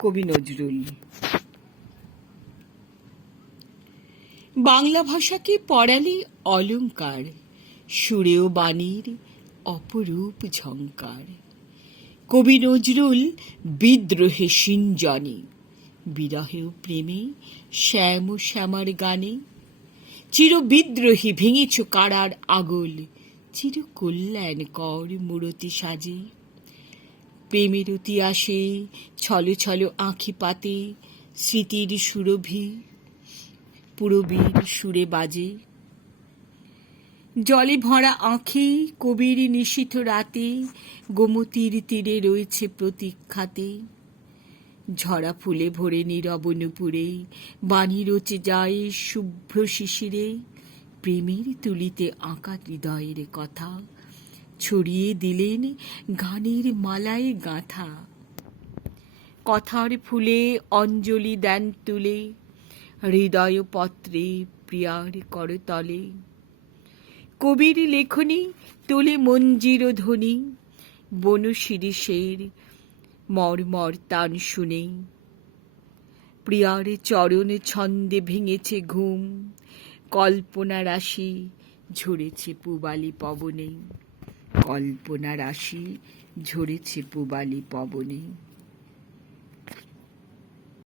কবি নজরুল। বাংলা ভাষাকে পড়ালে অলংকার, সুরেও বাণীর অপরূপ ঝংকার। কবি নজরুল বিদ্রোহে সিঞ্জনে, বিরহে ও প্রেমে শ্যাম ও শ্যামার গানে। চির বিদ্রোহী ভেঙেছ কারার আগল, চির কল্যাণ কর মূরতি সাজে। প্রেমের অতি আসে ছল ছল আঁখি পাতে, স্মৃতির সুরভি পুরবীর সুরে বাজে। জলে ভরা আঁখি কবির নিশীথ রাতে, গোমতীর তীরে রয়েছে প্রতীক্ষাতে। ঝরা ফুলে ভরে নীরব নূপুরে, বাণী রচে যায় শুভ্র শিশিরে। প্রেমের তুলিতে আঁকা হৃদয়ের কথা, ছড়িয়ে দিলেন গানের মালায় গাঁথা। কথার ফুলে অঞ্জলি দেন তুলে, হৃদয় পত্রে প্রিয়ার করতলে। কবির লেখনী তোলে মঞ্জির ধ্বনি, বন শিরীষের মর্মর তান শুনে। প্রিয়ার চরণ ছন্দে ভেঙেছে ঘুম, কল্পনা রাশি ঝরেছে পূবালি পবনে। কল্পনা রাশি ঝরেছে পূবালি পবনে।